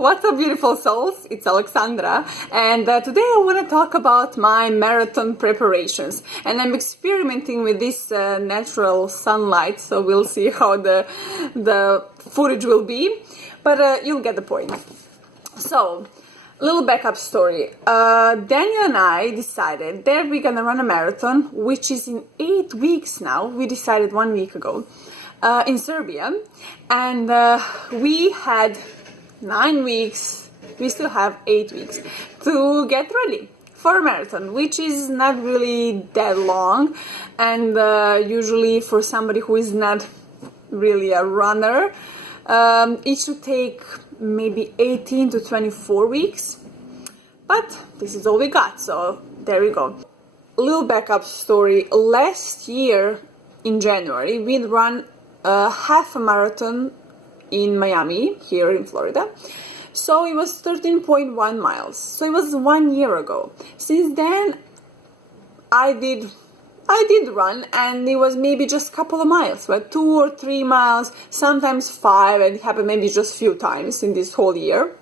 What's up, beautiful souls? It's Alexandra, and today I want to talk about my marathon preparations. And I'm experimenting with this natural sunlight, so we'll see how the footage will be, but you'll get the point. So, little backup story. Daniel and I decided that we're gonna run a marathon, which is in 8 weeks now. We decided 1 week ago in Serbia, and we had 9 weeks, we still have 8 weeks to get ready for a marathon, which is not really that long, and usually for somebody who is not really a runner, it should take maybe 18 to 24 weeks, but this is all we got, so there we go. A little backup story. Last year in January we'd run a half a marathon in Miami, here in Florida. So it was 13.1 miles. So it was 1 year ago. Since then, I did run, and it was maybe just a couple of miles, but 2 or 3 miles, sometimes 5, and it happened maybe just a few times in this whole year.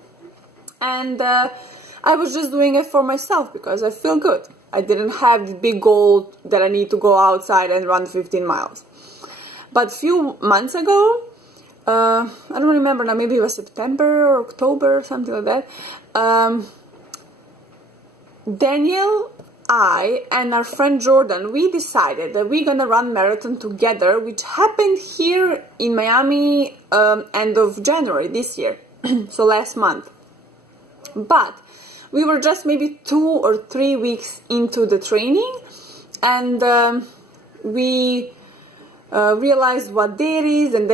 And I was just doing it for myself because I feel good. I didn't have the big goal that I need to go outside and run 15 miles. But a few months ago, I don't remember now, maybe it was September or October, something like that. Daniel, I, and our friend Jordan, we decided that we're gonna run marathon together, which happened here in Miami end of January this year, so last month. But we were just maybe 2 or 3 weeks into the training, and we realized what day it is, and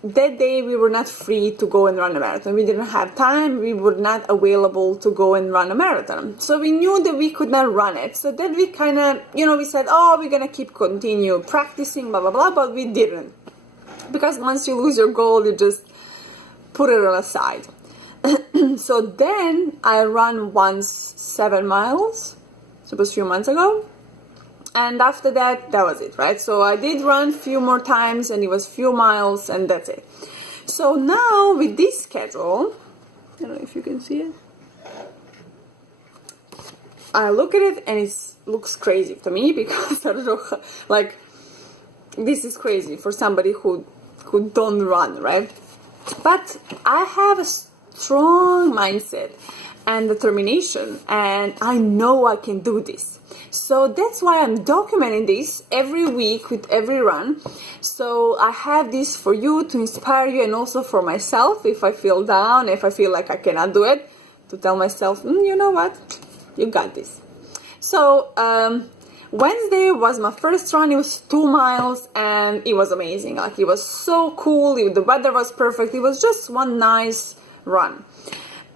that day we were not free to go and run a marathon. We didn't have time, we were not available to go and run a marathon. So we knew that we could not run it. So then we kind of, we said, oh, we're gonna continue practicing, blah, blah, blah, but we didn't. Because once you lose your goal, you just put it on a side. So then I ran once 7 miles, so it was a few months ago. And after that, that was it, right? So I did run a few more times, and it was few miles, and that's it. So now with this schedule, I don't know if you can see it. I look at it and it looks crazy to me because I don't know, like, this is crazy for somebody who don't run, right? But I have a strong mindset and determination, and I know I can do this. So that's why I'm documenting this every week with every run. So I have this for you to inspire you, and also for myself if I feel down, if I feel like I cannot do it, to tell myself, you know what, you got this. So Wednesday was my first run. It was 2 miles, and it was amazing. Like, it was so cool. The weather was perfect. It was just one nice run,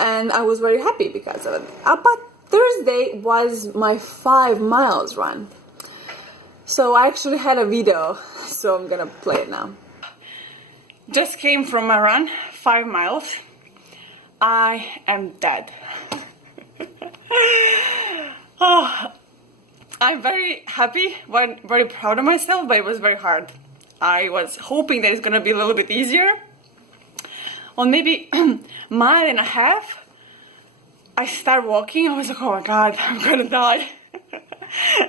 and I was very happy because of it. But Thursday was my 5 miles run. So I actually had a video, so I'm gonna play it now. Just came from my run, 5 miles. I am dead. Oh, I'm very happy, very proud of myself, but it was very hard. I was hoping that it's gonna be a little bit easier. On maybe mile and a half, I started walking. I was like, oh my god, I'm gonna die.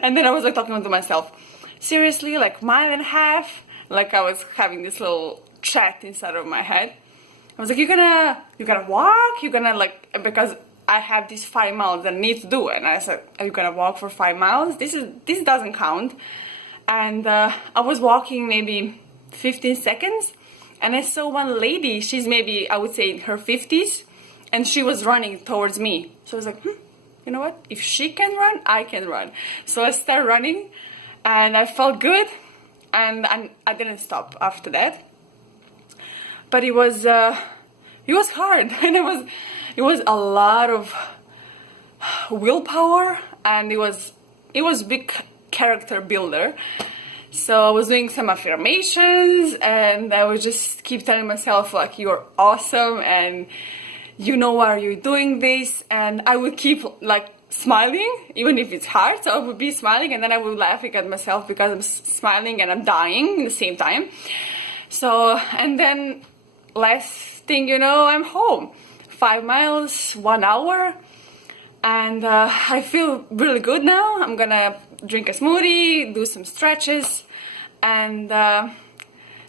And then I was like talking to myself, seriously, like mile and a half? Like, I was having this little chat inside of my head. I was like, you're gonna walk? You're gonna, like, because I have these 5 miles that I need to do. And I said, are you gonna walk for 5 miles? This doesn't count. And I was walking maybe 15 seconds, and I saw one lady. She's maybe, I would say, in her 50s. And she was running towards me. So I was like, you know what? If she can run, I can run. So I started running, and I felt good, and I didn't stop after that. But it was hard, and it was a lot of willpower, and it was big character builder. So I was doing some affirmations, and I would just keep telling myself, like, you're awesome, and you know why you're doing this. And I would keep, like, smiling, even if it's hard. So I would be smiling, and then I would laughing at myself because I'm smiling and I'm dying at the same time. So, and then last thing you know, I'm home. 5 miles, 1 hour, and I feel really good now. I'm gonna drink a smoothie, do some stretches, and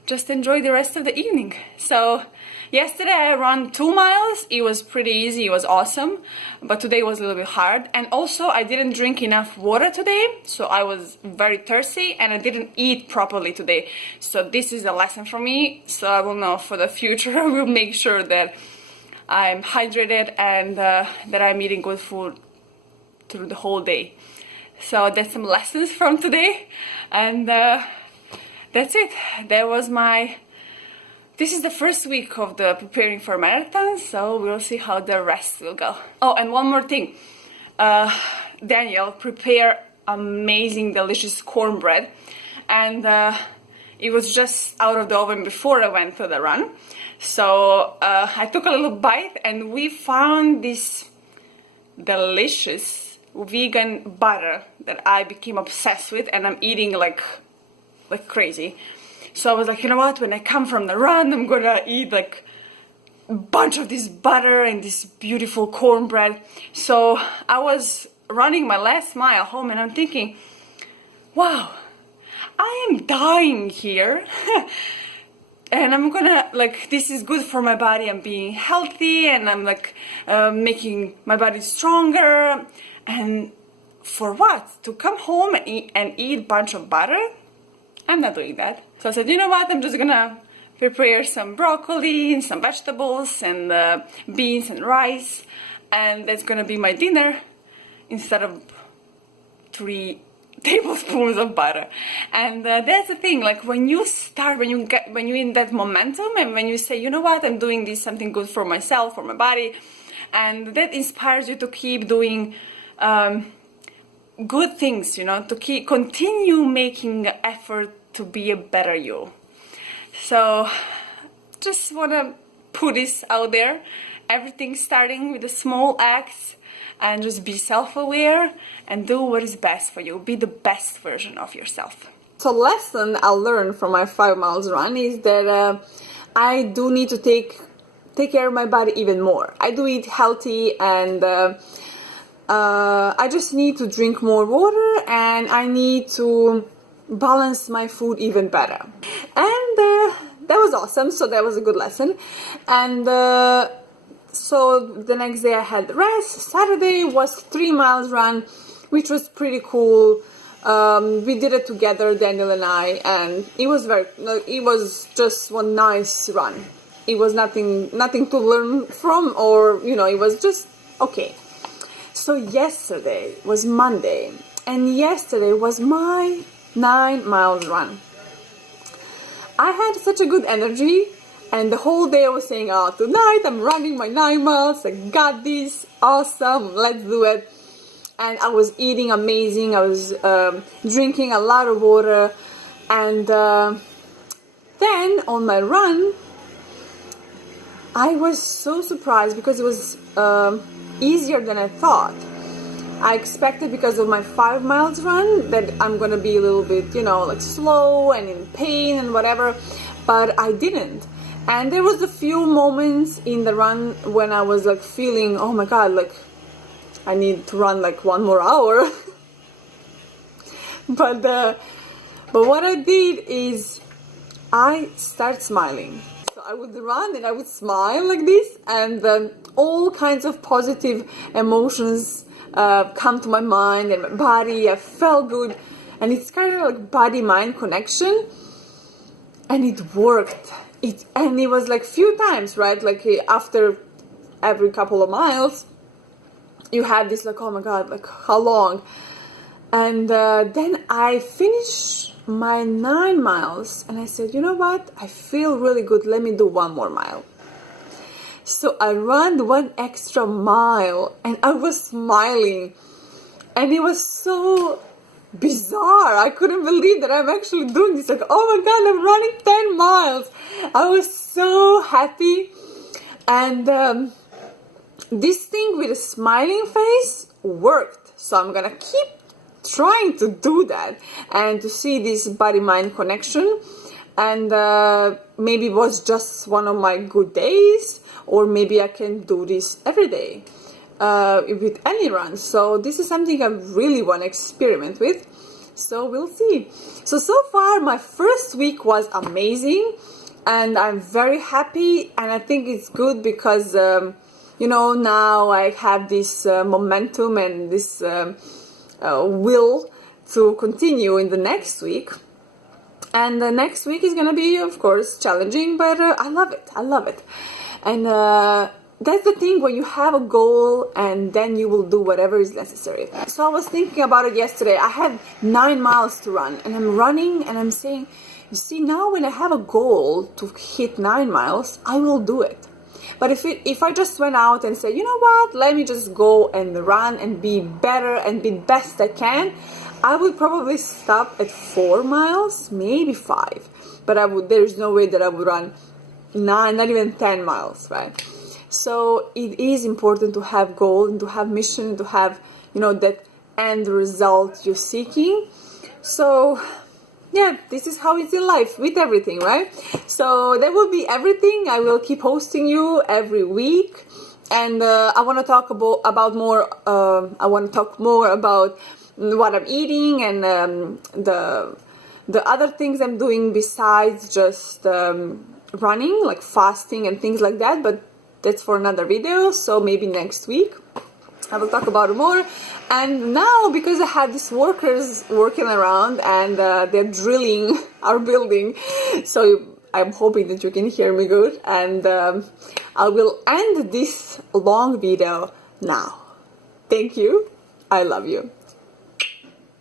just enjoy the rest of the evening. So yesterday I ran 2 miles. It was pretty easy, it was awesome, but today was a little bit hard. And also I didn't drink enough water today, so I was very thirsty, and I didn't eat properly today. So this is a lesson for me, so I will know for the future. I will make sure that I'm hydrated and that I'm eating good food through the whole day. So that's some lessons from today, and that's it. That was my... This is the first week of the preparing for marathon, so we'll see how the rest will go. Oh, and one more thing. Daniel prepared amazing, delicious cornbread, and it was just out of the oven before I went to the run. So I took a little bite, and we found this delicious vegan butter that I became obsessed with, and I'm eating like crazy. So I was like, you know what, when I come from the run, I'm gonna eat like a bunch of this butter and this beautiful cornbread. So I was running my last mile home, and I'm thinking, wow, I am dying here. And I'm gonna, like, this is good for my body. I'm being healthy, and I'm like making my body stronger. And for what? To come home and eat a bunch of butter? I'm not doing that. So I said, you know what, I'm just gonna prepare some broccoli and some vegetables and beans and rice, and that's gonna be my dinner instead of 3 tablespoons of butter. And that's the thing, like when you start, when you're in that momentum, and when you say, you know what, I'm doing this something good for myself, for my body, and that inspires you to keep doing good things, you know, to continue making effort to be a better you. So just want to put this out there. Everything starting with the small acts, and just be self-aware and do what is best for you. Be the best version of yourself. So lesson I learned from my 5 miles run is that I do need to take care of my body even more. I do eat healthy, and I just need to drink more water, and I need to balance my food even better. And that was awesome. So that was a good lesson. And so the next day I had the rest. Saturday was 3 miles run, which was pretty cool. We did it together, Daniel and I, and it was just one nice run. It was nothing to learn from, or you know, it was just okay. So yesterday was Monday, and yesterday was my 9 miles run. I had such a good energy, and the whole day I was saying, oh, tonight I'm running my 9 miles, I got this, awesome, let's do it. And I was eating amazing, I was drinking a lot of water, and then on my run, I was so surprised because it was easier than I thought. I expected, because of my 5 miles run, that I'm gonna be a little bit, you know, like slow and in pain and whatever, but I didn't. And there was a few moments in the run when I was like feeling, oh my god, like I need to run like 1 more hour. but what I did is I started smiling. So I would run and I would smile like this, and then all kinds of positive emotions come to my mind and my body. I felt good, and it's kind of like body-mind connection, and it worked. And it was like few times, right? Like after every couple of miles, you had this like, oh my god, like how long? And then I finished my 9 miles, and I said, you know what? I feel really good. Let me do 1 more mile. So I ran 1 extra mile, and I was smiling, and it was so bizarre. I couldn't believe that I'm actually doing this. Like, oh my god, I'm running 10 miles. I was so happy. And this thing with a smiling face worked. So I'm gonna keep trying to do that and to see this body-mind connection. and maybe it was just one of my good days, or maybe I can do this every day with any run. So this is something I really want to experiment with, so we'll see. So far my first week was amazing, and I'm very happy, and I think it's good because you know, now I have this momentum and this will to continue in the next week. And the next week is gonna be, of course, challenging, but I love it. I love it. And that's the thing, when you have a goal, and then you will do whatever is necessary. So I was thinking about it yesterday. I have 9 miles to run, and I'm running, and I'm saying, you see, now when I have a goal to hit 9 miles, I will do it. But if I just went out and said, you know what, let me just go and run and be better and be best I can, I would probably stop at 4 miles, maybe 5. But there's no way that I would run 9, not even 10 miles, right? So it is important to have goal and to have mission and to have, you know, that end result you're seeking. So yeah, this is how it's in life with everything, right? So that will be everything. I will keep hosting you every week, and I want to talk about more. I want to talk more about what I'm eating and the other things I'm doing besides just running, like fasting and things like that. But that's for another video. So maybe next week I will talk about it more. And now, because I have these workers working around and they're drilling our building, so I'm hoping that you can hear me good, and I will end this long video now. Thank you. I love you.